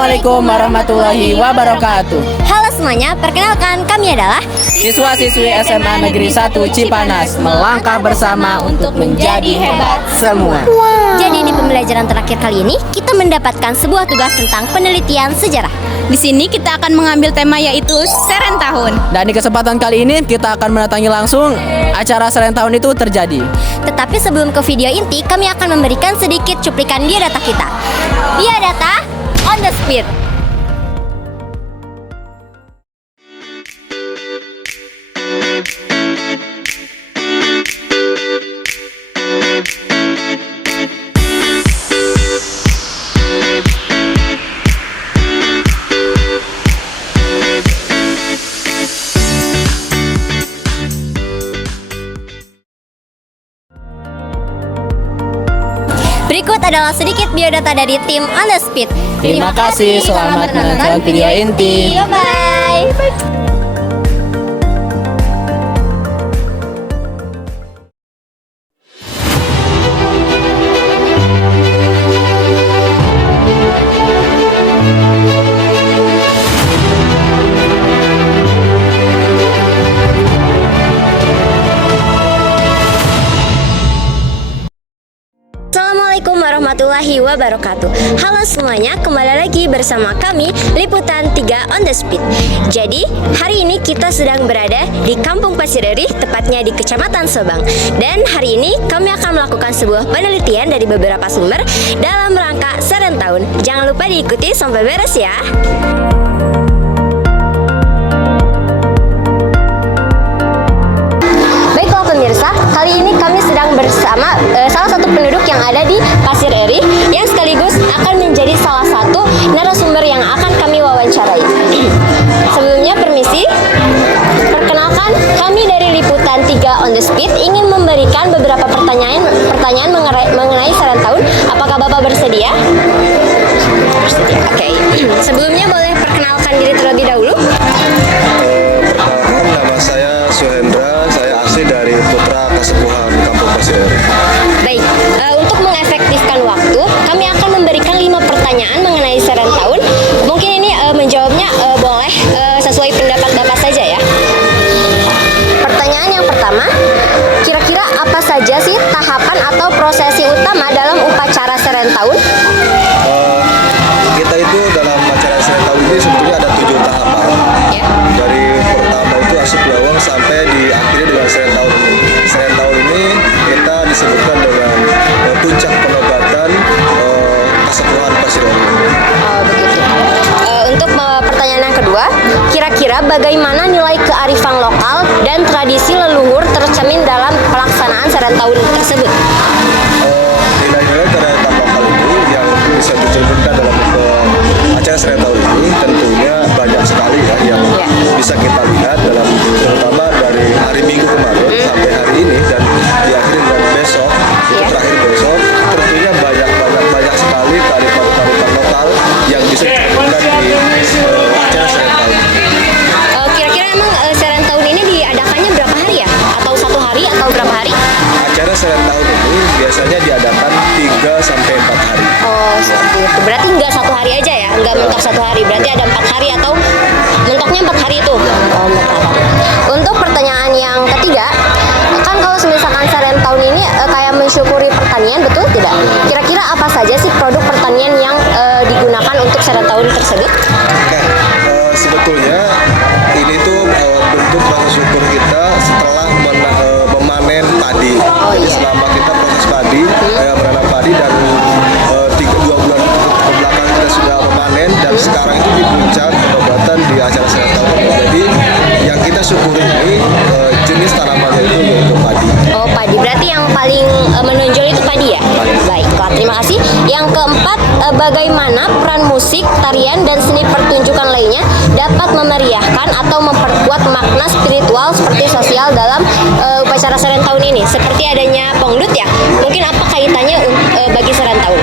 Assalamualaikum warahmatullahi wabarakatuh. Halo semuanya, perkenalkan kami adalah Siswa-siswi SMA Negeri 1 Cipanas, melangkah bersama untuk menjadi hebat semua. Jadi di pembelajaran terakhir kali ini kita mendapatkan sebuah tugas tentang penelitian sejarah. Di sini kita akan mengambil tema yaitu Serentahun. Dan di kesempatan kali ini kita akan mendatangi langsung acara Serentahun itu terjadi. Tetapi sebelum ke video inti, kami akan memberikan sedikit cuplikan biodata kita. Biodata on the speed. Berikut adalah sedikit biodata dari tim On The Speed. Terima kasih, selamat menonton video inti. Bye-bye. Assalamualaikum warahmatullahi wabarakatuh. Halo semuanya, kembali lagi bersama kami Liputan 3 On The Speed. Jadi, hari ini kita sedang berada di Kampung Pasir Rih, tepatnya di Kecamatan Subang. Dan hari ini kami akan melakukan sebuah penelitian dari beberapa sumber dalam rangka Serentahun. Jangan lupa diikuti sampai beres ya. Baiklah pemirsa, kali ini kami sedang bersama salah satu penduduk yang ada di Pasir Rih yang sekaligus akan menjadi salah satu narasumber yang akan kami wawancarai. Sebelumnya permisi, perkenalkan kami dari Liputan 3 On The Speed ingin memberikan beberapa pertanyaan mengenai Serentahun. Apakah Bapak bersedia? Bersedia. Oke. Sebelumnya boleh perkenalkan diri terlebih dahulu. Perkenalkan, nama saya Suhendra, saya asli dari Putra Kasepuhan Kampung Pasir Rih. Baik, untuk mengefektifkan waktu, kami akan memberikan 5 pertanyaan mengenai Serentahun. Mungkin ini menjawabnya boleh sesuai pendapat Bapak saja ya. Pertanyaan yang pertama, kira-kira apa saja sih tahapan atau prosesi utama dalam upacara Serentahun? Kita itu dalam acara Serentahun ini sebetulnya ada 7 tahapan. Ya. Dari pertama itu Asuk Lawang sampai diakhiri dengan Serentahun ini. Serentahun ini kita disebutkan dengan puncak penobatan Kasepuhan Pasir Rih. Oh, begitu. Untuk pertanyaan yang kedua, kira-kira bagaimana nilai kearifan lokal dan tradisi leluhur tercermin dalam pelaksanaan Serentahun tersebut? Nilai-nilai terhadap lokal ini yang bisa dicerminkan dalam acara Serentahun ini tentunya banyak sekali ya yang bisa kita lihat dalam terutama dari hari Minggu kemarin sampai hari ini dan diakhiri dengan besok itu terakhir besok tentunya banyak sekali kearifan lokal yang bisa dicerminkan di acara Serentahun. Kira-kira emang Serentahun ini diadakannya berapa hari ya? Atau 1 hari atau berapa hari? Acara Serentahun ini biasanya diadakan 3 sampai 4 hari. Oh, seperti itu. Berarti nggak 1 hari aja ya? Nggak mentok 1 hari. Berarti ada 4 hari atau mentoknya 4 hari itu? Oh, mentok. Untuk pertanyaan yang ketiga, kan kalau misalkan Serentahun ini kayak mensyukuri pertanian, betul tidak? Kira-kira apa saja sih produk pertanian yang digunakan untuk Serentahun tersebut? Sebetulnya ini tuh bentuk rasa syukur kita setelah memanen padi. Jadi selama kita proses padi, menanam padi dan 2 bulan ke belakang kita sudah memanen dan sekarang itu di puncak penobatan di acara Serentahun. Jadi yang kita syukuri ini jenis tanamannya itu yaitu padi. Oh, padi. Berarti yang paling menonjol itu padi ya? Baiklah, terima kasih. Yang keempat, bagaimana peran musik, tarian, dan seni pertunjukan lainnya dapat memeriahkan atau memperkuat makna spiritual seperti sosial dalam upacara Serentahun ini? Seperti adanya pongdut ya? Mungkin apa kaitannya bagi Serentahun?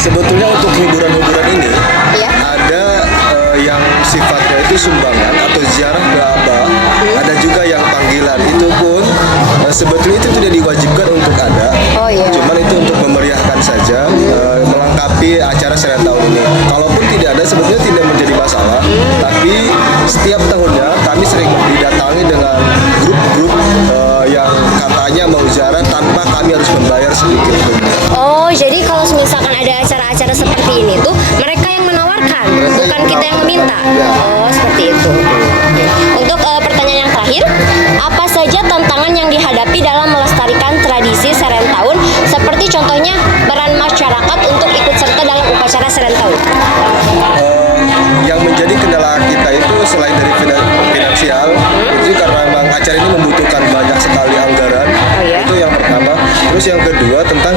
Sebetulnya untuk hiburan-hiburan ini Ya. ada yang sifatnya itu sumbangan atau ziarah ke Abah, ada juga yang panggilan. Itu pun sebetulnya itu tidak diwajibkan untuk ada. Oh, iya. Cuman itu untuk memeriahkan saja, melengkapi acara Serentahun ini. Kalau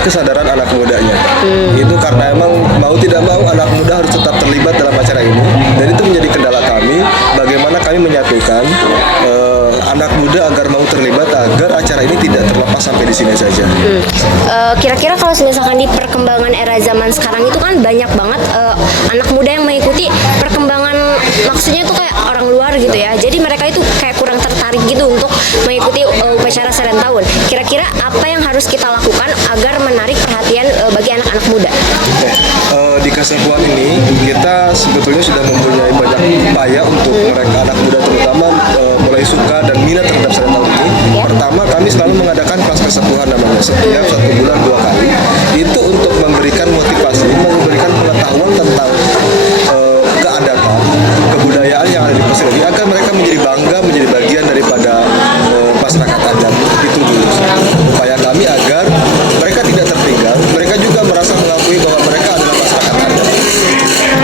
kesadaran anak mudanya. Itu karena emang mau tidak mau anak muda harus tetap terlibat dalam acara ini, dan itu menjadi kendala kami. Bagaimana kami menyatukan anak muda agar mau terlibat, agar acara ini tidak terlepas sampai di sini saja. Kira-kira kalau misalkan di perkembangan era zaman sekarang itu kan banyak banget anak muda yang mengikuti perkembangan, maksudnya itu kayak orang luar gitu ya. Jadi mereka itu kayak kurang tertarik gitu untuk mengikuti upacara serentahun. Kira-kira apa yang harus kita lakukan agar menarik perhatian bagi anak-anak muda? Di Kasepuan ini kita sebetulnya sudah mempunyai banyak upaya untuk mereka anak muda terutama mulai suka dan minat terhadap serentahun ini. Pertama, kami selalu mengadakan kelas kesepuhan namanya setiap 1 bulan 2 kali. Itu untuk memberikan motivasi, memberikan pengetahuan tentang keadatan, kebudayaan yang ada di pasir ini, agar mereka menjadi bangga, menjadi bagian daripada masyarakat adat. Itu dulu upaya kami agar mereka tidak tertinggal, mereka juga merasa mengakui bahwa mereka adalah masyarakat adat.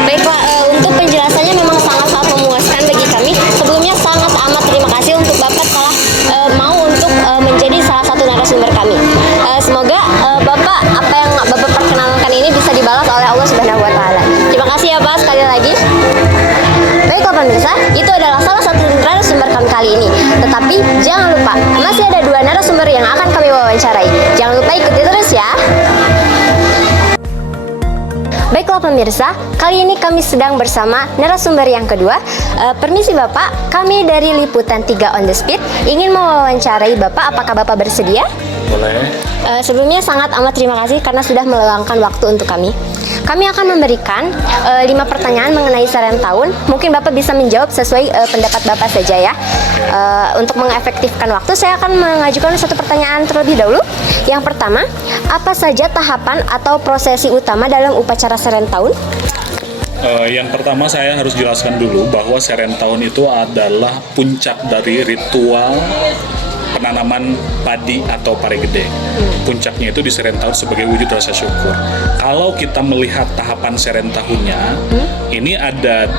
Baiklah, untuk penjelasannya memang sangat-sangat memuaskan bagi kami. Sebelumnya sangat amat terima kasih untuk Bapak telah mau untuk menjadi salah satu narasumber kami. Semoga Bapak, apa yang Bapak perkenalkan ini bisa dibalas oleh Allah Subhanahu wa Ta'ala. Terima kasih ya Pak sekali lagi. Baiklah pemirsa, itu adalah salah satu narasumber kami kali ini. Tetapi jangan lupa, masih ada 2 narasumber yang akan kami wawancarai. Jangan lupa ikuti terus ya. Baiklah pemirsa, kali ini kami sedang bersama narasumber yang kedua. Permisi Bapak, kami dari Liputan 3 on the Speed ingin mewawancarai Bapak. Apakah Bapak bersedia? Boleh. Sebelumnya sangat amat terima kasih karena sudah meluangkan waktu untuk kami. Kami akan memberikan 5 pertanyaan mengenai serentahun. Mungkin Bapak bisa menjawab sesuai pendapat Bapak saja ya. Untuk mengefektifkan waktu, saya akan mengajukan 1 pertanyaan terlebih dahulu. Yang pertama, apa saja tahapan atau prosesi utama dalam upacara serentahun? Yang pertama saya harus jelaskan dulu bahwa serentahun itu adalah puncak dari ritual penanaman padi atau pare gede. Puncaknya itu di serentahun sebagai wujud rasa syukur. Kalau kita melihat tahapan serentahunnya, ini ada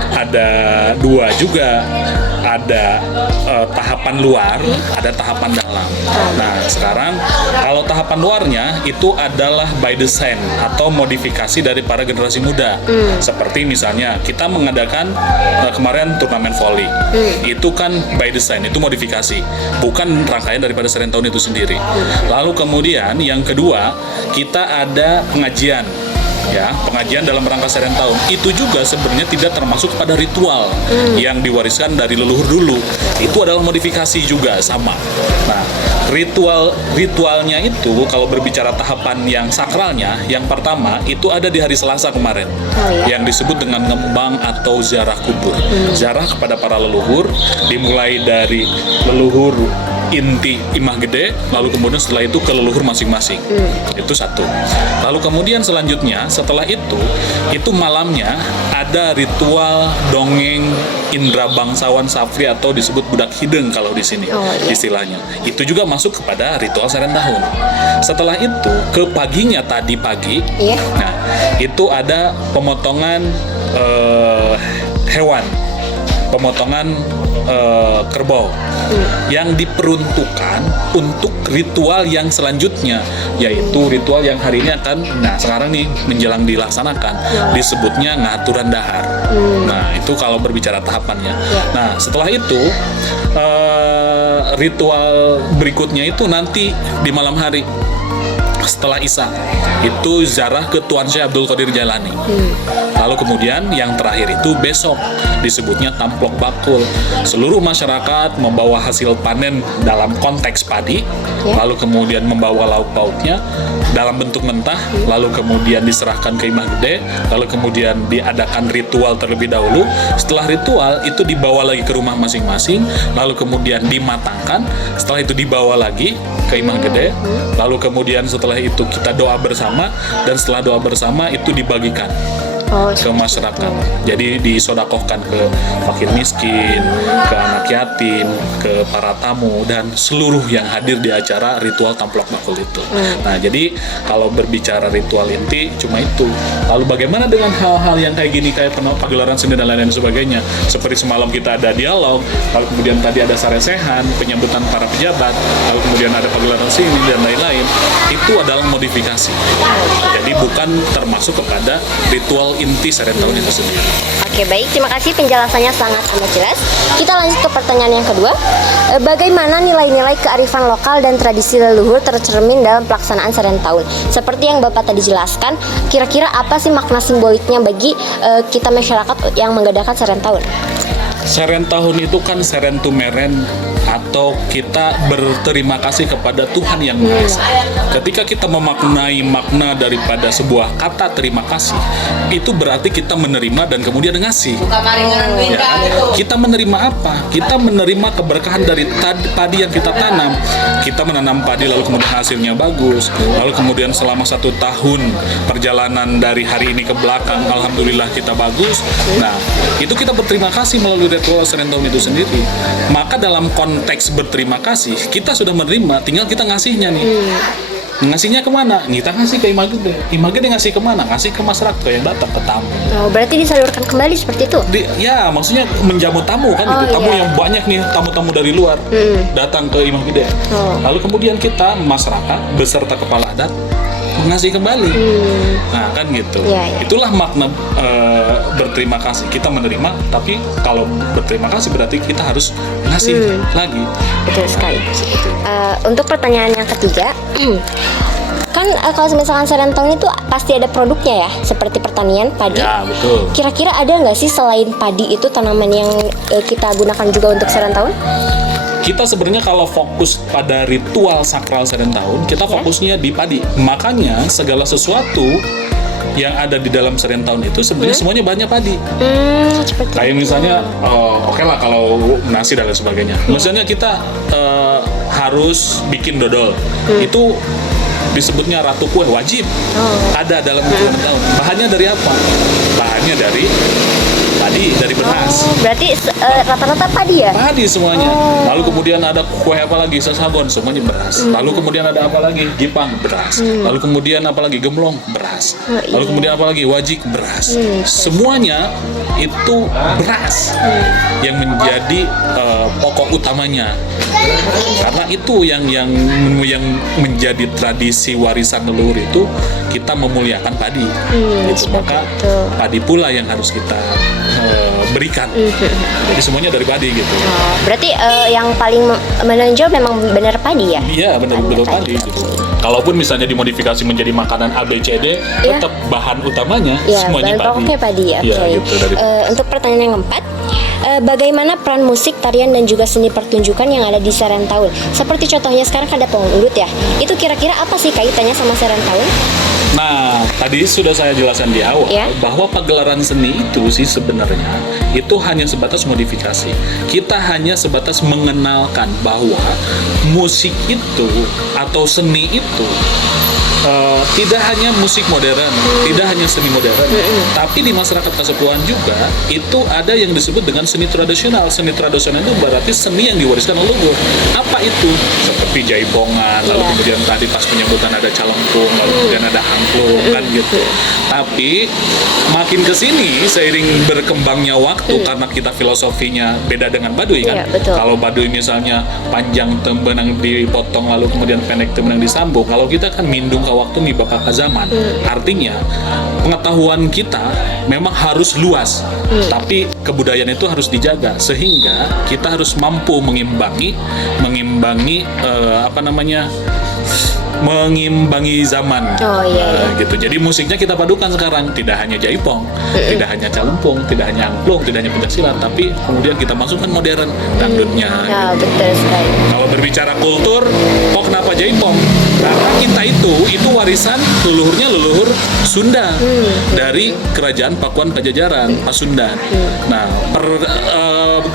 2 juga. Ada tahapan luar, ada tahapan dalam. Nah, sekarang kalau tahapan luarnya itu adalah by design atau modifikasi dari para generasi muda. Seperti misalnya kita mengadakan kemarin turnamen volley. Itu kan by design, itu modifikasi, bukan rangkaian daripada serentahun itu sendiri. Lalu kemudian yang kedua, kita ada pengajian. Ya, pengajian dalam rangka serentahun itu juga sebenarnya tidak termasuk pada ritual yang diwariskan dari leluhur dulu. Itu adalah modifikasi juga sama. Nah, ritualnya itu kalau berbicara tahapan yang sakralnya, yang pertama itu ada di hari Selasa kemarin, yang disebut dengan ngembang atau ziarah kubur. Ziarah kepada para leluhur, dimulai dari leluhur inti Imah Gede, lalu kemudian setelah itu ke leluhur masing-masing. Itu 1. Lalu kemudian selanjutnya setelah itu malamnya ada ritual dongeng Indra Bangsawan Safri atau disebut budak hideng kalau di sini istilahnya. Itu juga masuk kepada ritual serentahun. Setelah itu ke paginya tadi pagi, nah itu ada pemotongan hewan, pemotongan kerbau yang diperuntukkan untuk ritual yang selanjutnya, yaitu ritual yang hari ini akan, nah sekarang nih menjelang dilaksanakan, disebutnya ngaturan dahar. Nah itu kalau berbicara tahapannya. Nah setelah itu ritual berikutnya itu nanti di malam hari setelah Isya itu ziarah ke Tuan Syekh Abdul Qadir Jailani. Lalu kemudian yang terakhir itu besok disebutnya tamplok bakul. Seluruh masyarakat membawa hasil panen dalam konteks padi, lalu kemudian membawa lauk pauknya dalam bentuk mentah, lalu kemudian diserahkan ke Imah Gede, lalu kemudian diadakan ritual terlebih dahulu. Setelah ritual itu dibawa lagi ke rumah masing-masing, lalu kemudian dimatangkan. Setelah itu dibawa lagi ke Imah Gede, lalu kemudian setelah itu kita doa bersama, dan setelah doa bersama itu dibagikan ke masyarakat. Jadi disodakohkan ke fakir miskin, ke anak yatim, ke para tamu dan seluruh yang hadir di acara ritual Tamplok Bakul itu. Nah, jadi kalau berbicara ritual inti cuma itu. Lalu bagaimana dengan hal-hal yang kayak gini, kayak pagelaran seni dan lain-lain sebagainya? Seperti semalam kita ada dialog, lalu kemudian tadi ada saresehan, penyambutan para pejabat, lalu kemudian ada pagelaran seni dan lain-lain. Itu adalah modifikasi. Jadi bukan termasuk kepada ritual inti Seren Tahun itu sendiri. Oke, baik. Terima kasih penjelasannya sangat amat jelas. Kita lanjut ke pertanyaan yang kedua. Bagaimana nilai-nilai kearifan lokal dan tradisi leluhur tercermin dalam pelaksanaan Seren Tahun? Seperti yang Bapak tadi jelaskan, kira-kira apa sih makna simboliknya bagi kita masyarakat yang mengadakan Seren Tahun? Seren Tahun itu kan Seren Tumeren, atau kita berterima kasih kepada Tuhan Yang Maha Esa. Ketika kita memaknai makna daripada sebuah kata terima kasih, itu berarti kita menerima dan kemudian ngasih. Ya, kita menerima apa? Kita menerima keberkahan dari padi yang kita tanam. Kita menanam padi lalu kemudian hasilnya bagus. Lalu kemudian selama 1 tahun perjalanan dari hari ini ke belakang, alhamdulillah kita bagus. Nah, itu kita berterima kasih melalui ritual Seren Tahun itu sendiri. Maka dalam konteks berterima kasih, kita sudah menerima, tinggal kita ngasihnya nih. Ngasihnya kemana? Kita ngasih ke Imagede. Imagede ngasih kemana? Ngasih ke masyarakat yang datang, ke tamu. Oh, berarti disalurkan kembali seperti itu? Ya, maksudnya menjamu tamu kan, gitu. Tamu yang banyak nih, tamu-tamu dari luar datang ke Imagede. Lalu kemudian kita, masyarakat beserta kepala adat, ngasih kembali. Nah, kan gitu. Itulah makna berterima kasih. Kita menerima, tapi kalau berterima kasih berarti kita harus ngasih lagi. Betul sekali. Untuk pertanyaan yang ketiga, kan kalau misalkan Seren Tahun itu pasti ada produknya ya, seperti pertanian, padi. Ya, betul. Kira-kira ada nggak sih selain padi itu tanaman yang kita gunakan juga untuk Seren Tahun? Kita sebenarnya kalau fokus pada ritual sakral Seren Tahun, kita fokusnya di padi. Makanya segala sesuatu yang ada di dalam Seren Tahun itu sebenarnya semuanya banyak padi. Kayak misalnya, oke lah kalau nasi dan lain sebagainya. Misalnya kita harus bikin dodol, itu disebutnya ratu kue wajib ada dalam Seren Tahun. Bahannya dari apa? Bahannya dari padi, dari beras. Berarti rata-rata padi ya? Padi semuanya. Lalu kemudian ada kue apa lagi? Sasabon, semuanya beras. Lalu kemudian ada apa lagi? Gipang, beras. Lalu kemudian apa lagi? Gemblong, beras. Lalu kemudian apa lagi? Wajik, beras. Semuanya itu beras yang menjadi pokok utamanya. Karena itu yang menjadi tradisi warisan leluhur itu, kita memuliakan padi. Maka padi pula yang harus kita berikan. Jadi semuanya dari padi gitu. Berarti yang paling menonjol memang benar padi ya? Iya, benar-benar padi gitu. Kalaupun misalnya dimodifikasi menjadi makanan ABCD, tetap bahan utamanya semuanya bahan pokoknya padi ya. Gitu, untuk pertanyaan yang keempat, bagaimana peran musik, tarian dan juga seni pertunjukan yang ada di Seren Tahun? Seperti contohnya sekarang ada pengurut ya. Itu kira-kira apa sih kaitannya sama Seren Tahun? Nah, tadi sudah saya jelaskan di awal bahwa pagelaran seni itu sih sebenarnya itu hanya sebatas modifikasi. Kita hanya sebatas mengenalkan bahwa musik itu atau seni itu tidak hanya musik modern, tidak hanya seni modern, tapi di masyarakat kesepuhan juga itu ada yang disebut dengan seni tradisional. Seni tradisional itu berarti seni yang diwariskan leluhur. Apa itu? Seperti jaipongan, lalu kemudian tadi pas penyambutan ada calempung, lalu kemudian ada angklung, kan gitu. Tapi makin kesini seiring berkembangnya waktu, karena kita filosofinya beda dengan Baduy kan. Kalau Baduy misalnya panjang tembenang dipotong, lalu kemudian pendek tembenang disambung. Kalau kita kan mindung ke waktu nih bapak ke zaman. Artinya pengetahuan kita memang harus luas, tapi kebudayaan itu harus dijaga sehingga kita harus mampu mengimbangi mengimbangi zaman. Gitu. Jadi musiknya kita padukan sekarang, tidak hanya jaipong, tidak hanya calempung, tidak hanya angklung, tidak hanya pencaksilat, tapi kemudian kita masukkan modern dangdutnya. Betul sekali. Kalau berbicara kultur, kok kenapa jaipong? Karena kita itu warisan leluhur Sunda dari kerajaan Pakuan Pajajaran, Pasundan. Nah,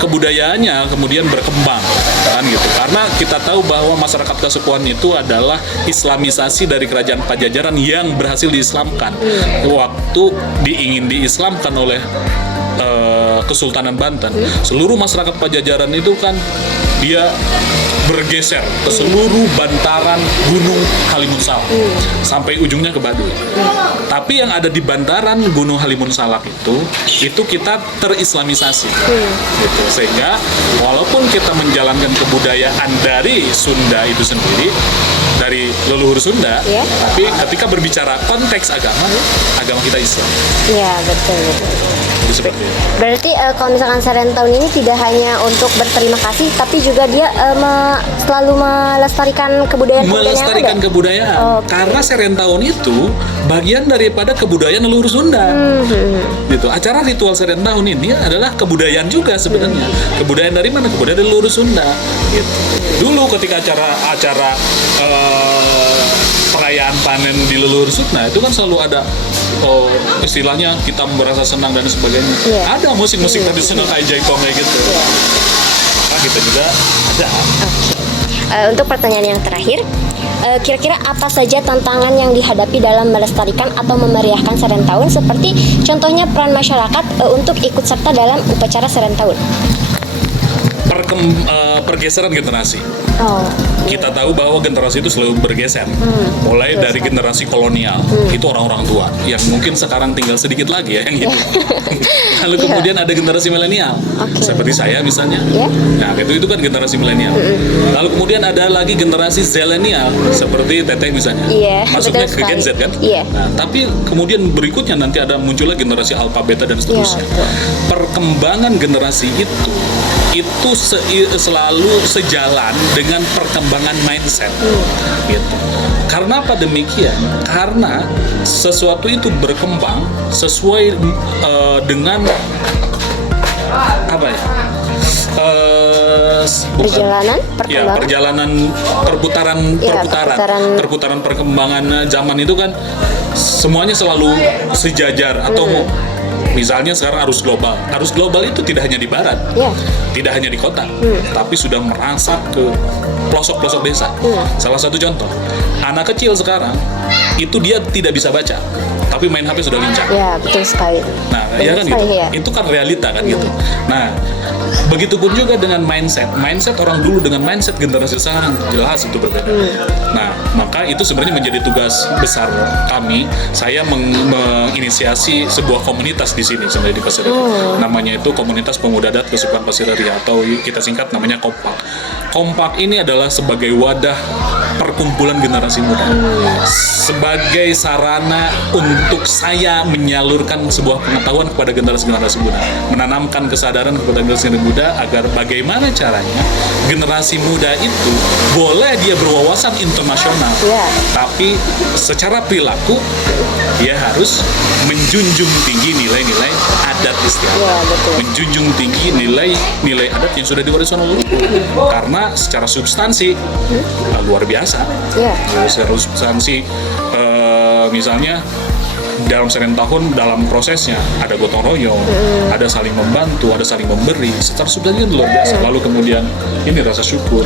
kebudayaannya kemudian berkembang kan gitu. Karena kita tahu bahwa masyarakat Kasepuhan itu adalah Islamisasi dari kerajaan Pajajaran yang berhasil diislamkan. Waktu ingin diislamkan oleh Kesultanan Banten, seluruh masyarakat Pajajaran itu kan dia bergeser ke seluruh bantaran Gunung Halimun Salak sampai ujungnya ke Baduy. Tapi yang ada di bantaran Gunung Halimun Salak itu kita terislamisasi, gitu. Sehingga walaupun kita menjalankan kebudayaan dari Sunda itu sendiri, dari leluhur Sunda, tapi ketika berbicara konteks agama, agama kita Islam. Iya, betul. Jadi seperti itu. Berarti kalau misalkan Serentahun ini tidak hanya untuk berterima kasih, tapi juga dia selalu melestarikan kebudayaan yang Melestarikan ada. kebudayaan. Karena Serentahun itu bagian daripada kebudayaan leluhur Sunda. Gitu. Acara ritual Serentahun ini adalah kebudayaan juga sebenarnya. Kebudayaan dari mana? Kebudayaan dari leluhur Sunda. Gitu. Dulu ketika acara perayaan panen di leluhur Sunda itu kan selalu ada istilahnya kita merasa senang dan sebagainya. Ada musik-musik tradisional kayak jaipong kayak gitu. Nah, kita juga ada. Untuk pertanyaan yang terakhir, kira-kira apa saja tantangan yang dihadapi dalam melestarikan atau memeriahkan Serentahun, seperti contohnya peran masyarakat untuk ikut serta dalam upacara Serentahun? Pergeseran generasi. Kita tahu bahwa generasi itu selalu bergeser. Mulai dari generasi kolonial, itu orang-orang tua yang mungkin sekarang tinggal sedikit lagi ya yang hidup. Lalu kemudian ada generasi milenial, seperti saya misalnya. Nah, itu kan generasi milenial. Lalu kemudian ada lagi generasi zilenial, seperti Teteh misalnya. Masuknya ke Gen Z kan? Nah, tapi kemudian berikutnya nanti ada munculnya generasi alpha, beta dan seterusnya. Perkembangan generasi itu selalu sejalan dengan perkembangan mindset, gitu. Karena apa demikian? Karena sesuatu itu berkembang sesuai dengan apa ya? Perjalanan perputaran perkembangan zaman itu kan semuanya selalu sejajar atau misalnya sekarang arus global itu tidak hanya di barat, tidak hanya di kota, tapi sudah merasuk ke pelosok-pelosok desa. Salah satu contoh, anak kecil sekarang itu dia tidak bisa baca, tapi main HP sudah lincah. Ya, betul sekali. Nah, ya kan gitu. Itu kan realita kan gitu. Nah, begitupun juga dengan mindset orang dulu dengan mindset generasi sekarang jelas itu berbeda. Nah, maka itu sebenarnya menjadi tugas besar kami. Saya menginisiasi sebuah komunitas di sini sebenarnya di Pasir Eri. Namanya itu Komunitas Pemuda Adat Kesukuan Pasir Eri, atau kita singkat namanya Kompak. Kompak ini adalah sebagai wadah perkumpulan generasi muda, sebagai sarana untuk saya menyalurkan sebuah pengetahuan kepada generasi-generasi muda, menanamkan kesadaran kepada generasi muda agar bagaimana caranya generasi muda itu boleh dia berwawasan internasional, tapi secara perilaku dia harus menjunjung tinggi nilai-nilai adat istiadat, menjunjung tinggi nilai adat yang sudah diwariskan oleh leluhur. Karena secara substansi luar biasa. Secara substansi misalnya dalam Serentahun, dalam prosesnya ada gotong royong, ada saling membantu, ada saling memberi. Secara substansi itu luar biasa. Lalu kemudian ini rasa syukur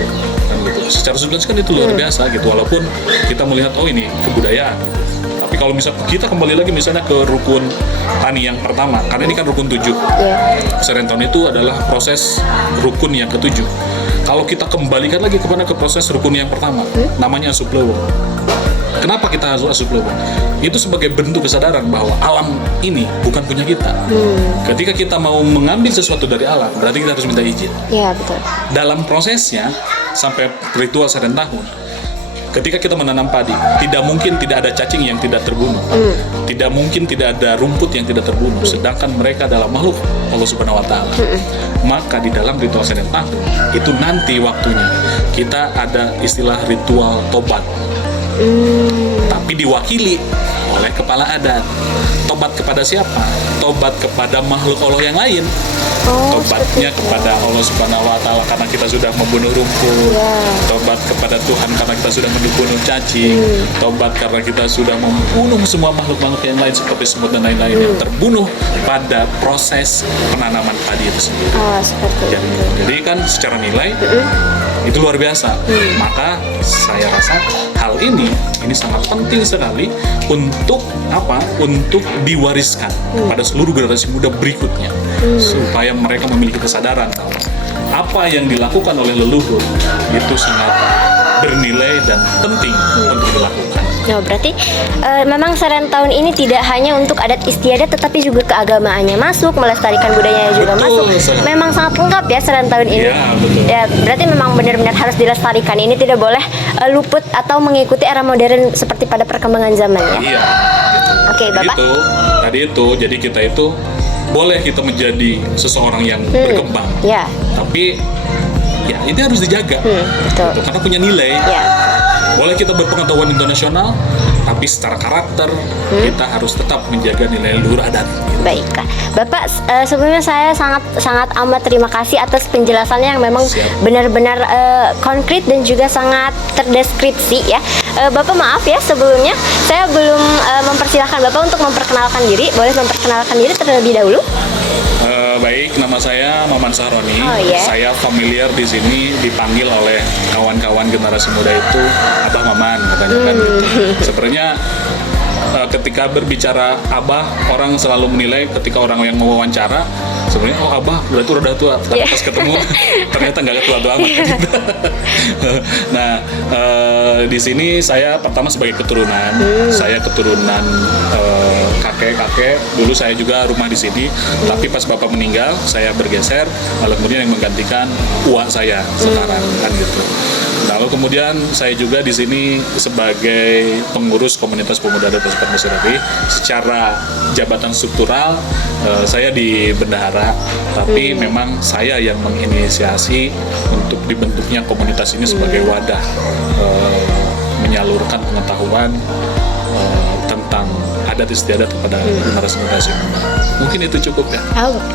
dan gitu. Secara substansi kan itu luar biasa gitu. Walaupun kita melihat ini kebudayaan. Tapi kalau misalnya kita kembali lagi misalnya ke rukun tani yang pertama, karena ini kan rukun 7. Serentahun itu adalah proses rukun yang ke-7. Kalau kita kembalikan lagi ke proses rukun yang pertama, namanya Asuplewo. Kenapa kita Asuplewo? Itu sebagai bentuk kesadaran bahwa alam ini bukan punya kita. Ketika kita mau mengambil sesuatu dari alam, berarti kita harus minta izin. Iya, betul. Dalam prosesnya sampai ritual Serentahun, ketika kita menanam padi, tidak mungkin tidak ada cacing yang tidak terbunuh, tidak mungkin tidak ada rumput yang tidak terbunuh, sedangkan mereka adalah makhluk Allah Subhanahu Wa Taala. Maka di dalam ritual Serentahun itu nanti waktunya kita ada istilah ritual tobat. tapi diwakili oleh kepala adat. Tobat kepada siapa? Tobat kepada makhluk Allah yang lain. Tobatnya kepada Allah Subhanahu wa Ta'ala karena kita sudah membunuh rumput. Tobat kepada Tuhan karena kita sudah membunuh cacing. Tobat karena kita sudah membunuh semua makhluk-makhluk yang lain seperti semut dan lain-lain yang terbunuh pada proses penanaman padi itu sendiri. Jadi kan secara nilai itu luar biasa. Maka saya rasa hal ini sangat penting sekali untuk apa? Untuk diwariskan pada seluruh generasi muda berikutnya, supaya mereka memiliki kesadaran bahwa apa yang dilakukan oleh leluhur itu sangat bernilai dan penting untuk dilakukan. Nah, berarti memang Serentahun ini tidak hanya untuk adat istiadat, tetapi juga keagamaannya masuk, melestarikan budayanya juga masuk. Memang sangat lengkap ya Serentahun ini. Ya, betul. Ya, berarti memang benar-benar harus dilestarikan. Ini tidak boleh luput atau mengikuti era modern seperti pada perkembangan zaman ya. Iya. Oke, Bapak. Tadi itu, jadi kita itu boleh kita menjadi seseorang yang berkembang. Ya. Tapi ya ini harus dijaga. Betul. Gitu, karena punya nilai. Ya. Boleh kita berpengetahuan internasional, tapi secara karakter kita harus tetap menjaga nilai luhur adat. Baiklah, Bapak, sebelumnya saya sangat amat terima kasih atas penjelasannya yang memang benar-benar konkret dan juga sangat terdeskripsi ya. Bapak maaf ya, sebelumnya saya belum mempersilahkan Bapak untuk memperkenalkan diri. Boleh memperkenalkan diri terlebih dahulu? Baik, nama saya Maman Sahroni. Saya familiar di sini dipanggil oleh kawan-kawan generasi muda itu Abah Maman katanya kan. Sebenarnya ketika berbicara Abah, orang selalu menilai ketika orang yang mau wawancara sebenarnya Abah berarti udah tua, tapi pas ketemu ternyata nggak tua-tua amat. Nah, di sini saya pertama sebagai keturunan, saya keturunan kakek-kakek. Dulu saya juga rumah di sini, tapi pas bapak meninggal saya bergeser, lalu kemudian yang menggantikan uak saya sekarang kan gitu. Lalu kemudian saya juga di sini sebagai pengurus komunitas pemuda adat pasukan Pasir Eri. Secara jabatan struktural saya di bendahara, tapi memang saya yang menginisiasi untuk dibentuknya komunitas ini sebagai wadah menyalurkan pengetahuan tentang adat istiadat kepada generasi-generasi muda. Mungkin itu cukup ya?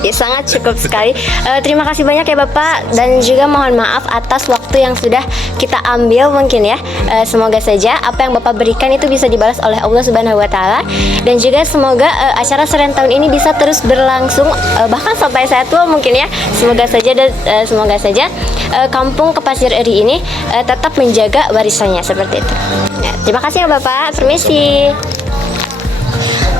Ya, sangat cukup sekali. Terima kasih banyak ya Bapak, dan juga mohon maaf atas waktu yang sudah kita ambil mungkin ya. Semoga saja apa yang Bapak berikan itu bisa dibalas oleh Allah Subhanahu wa Ta'ala, dan juga semoga acara Serentahun ini bisa terus berlangsung bahkan sampai saya tua mungkin ya. Semoga saja kampung Pasir Eri ini tetap menjaga warisannya seperti itu. Ya, terima kasih ya Bapak. Permisi.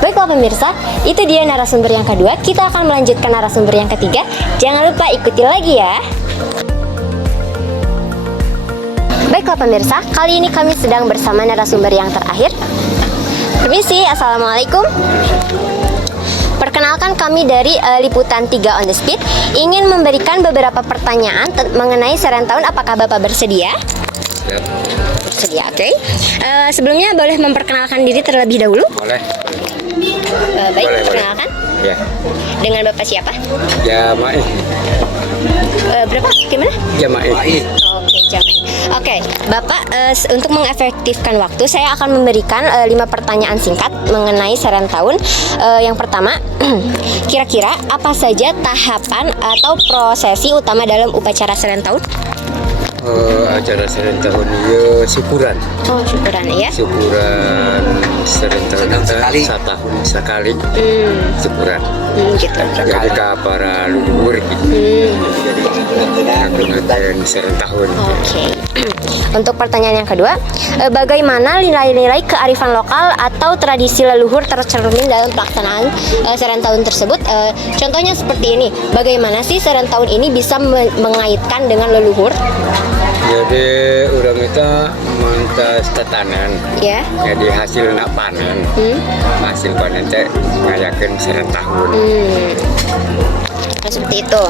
Baiklah pemirsa, itu dia narasumber yang kedua. Kita akan melanjutkan narasumber yang ketiga. Jangan lupa ikuti lagi ya. Baiklah pemirsa, kali ini kami sedang bersama narasumber yang terakhir. Permisi, Assalamualaikum. Perkenalkan, kami dari Liputan 3 on the Speed ingin memberikan beberapa pertanyaan mengenai Serentahun. Apakah Bapak bersedia? Bersedia, oke. Sebelumnya boleh memperkenalkan diri terlebih dahulu? Boleh. Baik, Boleh. perkenalkan. Ya. Dengan Bapak siapa? Jama'i. Berapa? Gimana? Jama'i. Oke, Jama'i. Oke, Bapak, untuk mengefektifkan waktu, saya akan memberikan 5 pertanyaan singkat mengenai Serentahun. Yang pertama, kira-kira apa saja tahapan atau prosesi utama dalam upacara Serentahun? Acara Serentahun ya syukuran. Oh, syukuran ya. Syukuran Serentahun setahun sekali. Syukuran. Gitu. Jadi ke para leluhur gitu. Kemudian Serentahun. Oke. Untuk pertanyaan yang kedua, bagaimana nilai-nilai kearifan lokal atau tradisi leluhur tercermin dalam pelaksanaan Serentahun tersebut? Contohnya seperti ini. Bagaimana sih Serentahun ini bisa mengaitkan dengan leluhur? Jadi orang itu mantas tetanan. Ya. Jadi hasil nak panen. Hasil panen teh ngayakeun Serentahun. Nah, seperti itu.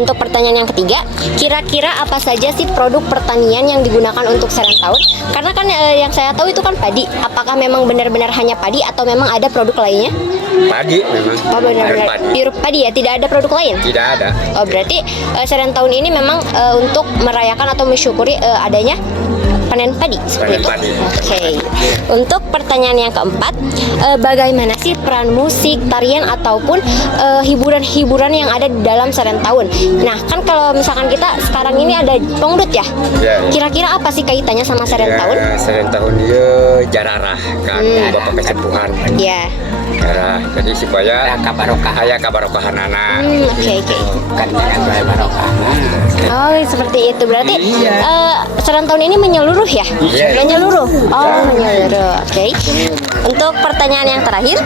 Untuk pertanyaan yang ketiga, kira-kira apa saja sih produk pertanian yang digunakan untuk Serentahun? Karena kan yang saya tahu itu kan padi. Apakah memang benar-benar hanya padi atau memang ada produk lainnya? Padi memang. Oh, benar-benar pure padi ya, tidak ada produk lain? Tidak ada. Oh, berarti Serentahun ini memang untuk merayakan atau mensyukuri adanya panen padi seperti Panen itu. padi. Oke. Untuk pertanyaan yang keempat, bagaimana sih peran musik, tarian ataupun hiburan-hiburan yang ada di dalam serentahun? Nah, kan kalau misalkan kita sekarang ini ada pengurut ya. Ya. Kira-kira apa sih kaitannya sama serentahun? Ya, serentahun dia jararah kan bapak kesepuhan. Ya. Jarah. Jadi supaya aya kabarokahan anak. Oke. Kan barokah. Oh, seperti itu. Berarti serentahun ini menyeluruh ya? Iya. Menyeluruh. Oh, menyeluruh. Oke. Untuk pertanyaan yang terakhir,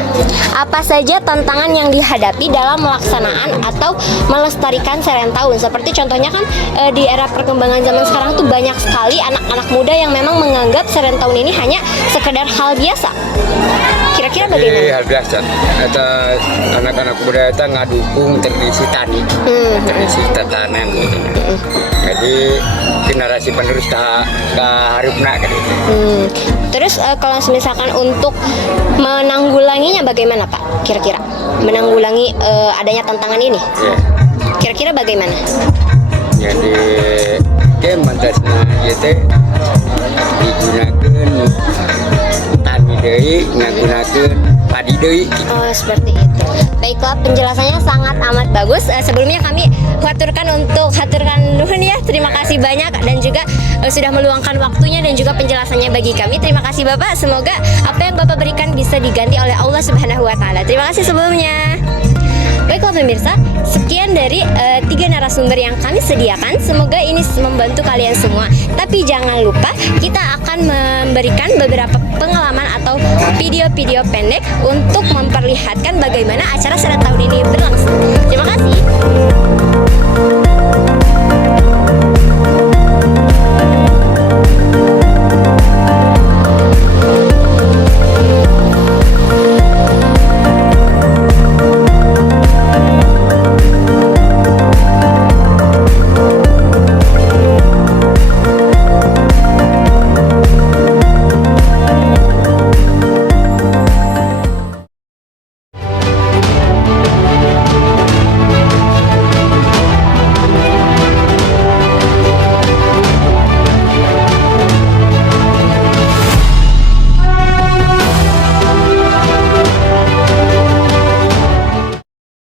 apa saja tantangan yang dihadapi dalam melaksanaan atau melestarikan serentahun? Seperti contohnya kan di era perkembangan zaman sekarang tuh banyak sekali anak-anak muda yang memang menganggap serentahun ini hanya sekedar hal biasa. Kira-kira Jadi bagaimana? hal biasa. Eta anak-anak muda itu ngadukung tradisi tani, tradisi tatanan. Jadi generasi penerus tak harupna kan. Terus kalau misalkan untuk menanggulanginya bagaimana Pak? Kira-kira menanggulangi adanya tantangan ini? Ya. Kira-kira bagaimana? Jadi mantasna ieu digunakan tani deui, ngagunakeun padi deui. Oh, seperti itu. Baiklah, penjelasannya sangat amat bagus. Sebelumnya kami haturkan nuhun ya. Terima kasih banyak dan juga sudah meluangkan waktunya dan juga penjelasannya bagi kami. Terima kasih Bapak. Semoga apa yang Bapak berikan bisa diganti oleh Allah Subhanahu wa taala. Terima kasih sebelumnya. Baiklah pemirsa, sekian dari 3 narasumber yang kami sediakan. Semoga ini membantu kalian semua. Tapi jangan lupa kita akan memberikan beberapa pengalaman atau video-video pendek untuk memperlihatkan bagaimana acara serentahun ini berlangsung. Terima kasih.